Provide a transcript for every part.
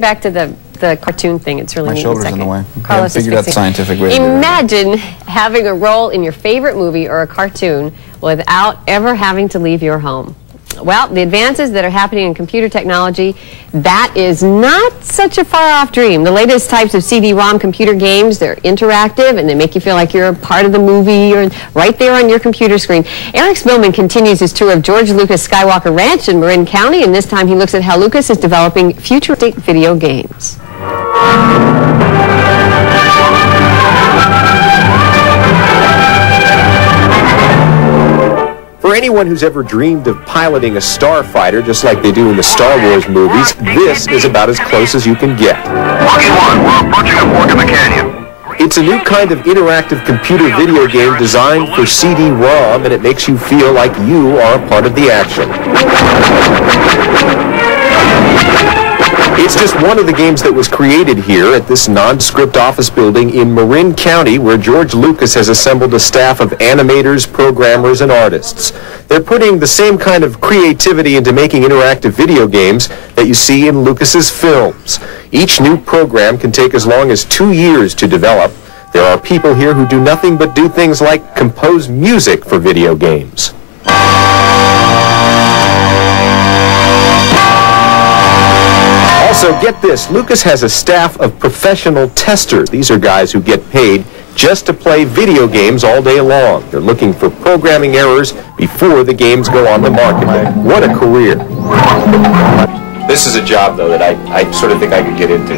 Back to the cartoon thing, it's really neat. My shoulder's in the way. Carlos figured out the scientific way to do it. Imagine having a role in your favorite movie or a cartoon without ever having to leave your home. Well, the advances that are happening in computer technology, that is not such a far-off dream. The latest types of CD-ROM computer games, they're interactive and they make you feel like you're a part of the movie or right there on your computer screen. Eric Spillman continues his tour of George Lucas Skywalker Ranch in Marin County, and this time he looks at how Lucas is developing futuristic video games. For anyone who's ever dreamed of piloting a starfighter, just like they do in the Star Wars movies, this is about as close as you can get. Lucky one, we're approaching a fork in the canyon. It's a new kind of interactive computer video game designed for CD-ROM, and it makes you feel like you are a part of the action. It's just one of the games that was created here at this nondescript office building in Marin County, where George Lucas has assembled a staff of animators, programmers, and artists. They're putting the same kind of creativity into making interactive video games that you see in Lucas's films. Each new program can take as long as 2 years to develop. There are people here who do nothing but do things like compose music for video games. So get this, Lucas has a staff of professional testers. These are guys who get paid just to play video games all day long. They're looking for programming errors before the games go on the market. What a career. This is a job, though, that I sort of think I could get into.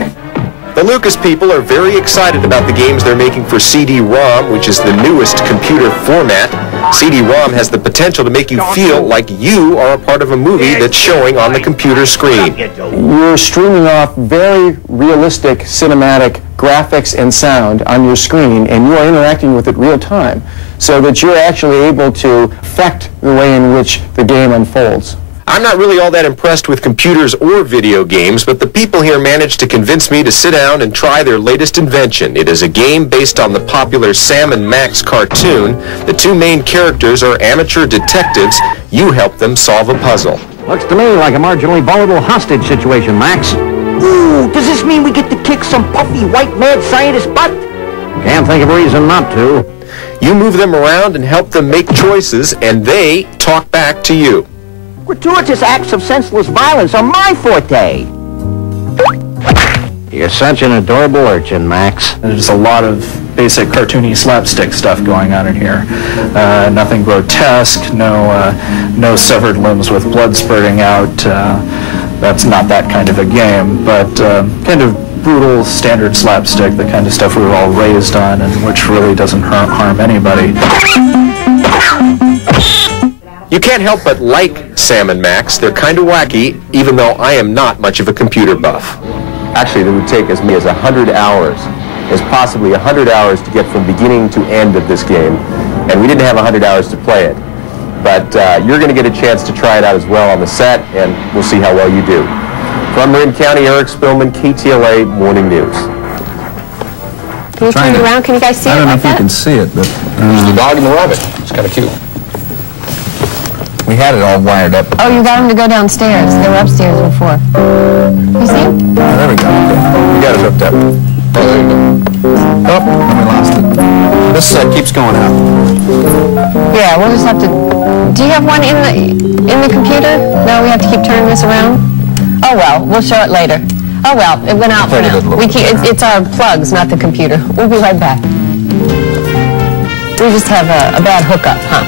The Lucas people are very excited about the games they're making for CD-ROM, which is the newest computer format. CD-ROM has the potential to make you feel like you are a part of a movie that's showing on the computer screen. You're streaming off very realistic cinematic graphics and sound on your screen, and you are interacting with it real time, so that you're actually able to affect the way in which the game unfolds. I'm not really all that impressed with computers or video games, but the people here managed to convince me to sit down and try their latest invention. It is a game based on the popular Sam and Max cartoon. The two main characters are amateur detectives. You help them solve a puzzle. Looks to me like a marginally volatile hostage situation, Max. Ooh, does this mean we get to kick some puffy white mad scientist butt? Can't think of a reason not to. You move them around and help them make choices, and they talk back to you. Gratuitous acts of senseless violence are my forte. You're such an adorable urchin, Max. There's a lot of basic cartoony slapstick stuff going on in here. Nothing grotesque, no severed limbs with blood spurting out. That's not that kind of a game, but kind of brutal, standard slapstick, the kind of stuff we were all raised on and which really doesn't harm anybody. You can't help but like Sam and Max. They're kind of wacky, even though I am not much of a computer buff. Actually, it would take as many as 100 hours, as possibly 100 hours to get from beginning to end of this game, and we didn't have 100 hours to play it. But you're going to get a chance to try it out as well on the set, and we'll see how well you do. From Marin County, Eric Spillman, KTLA Morning News. Can you turn it around? Can you guys see it? I don't know if you can see it, but There's the dog and the rabbit. It's kind of cute. we had it all wired up. Oh, you got them to go downstairs. They were upstairs before. You see them? Oh, there we go. Okay. We got it hooked up. Oh, there you go. Oh, and we lost it. This keeps going out. Yeah, we'll just have to... Do you have one in the computer? No, we have to keep turning this around? Oh, well, we'll show it later. Oh, well, it went out for now. It's our plugs, not the computer. We'll be right back. We just have a bad hookup, huh?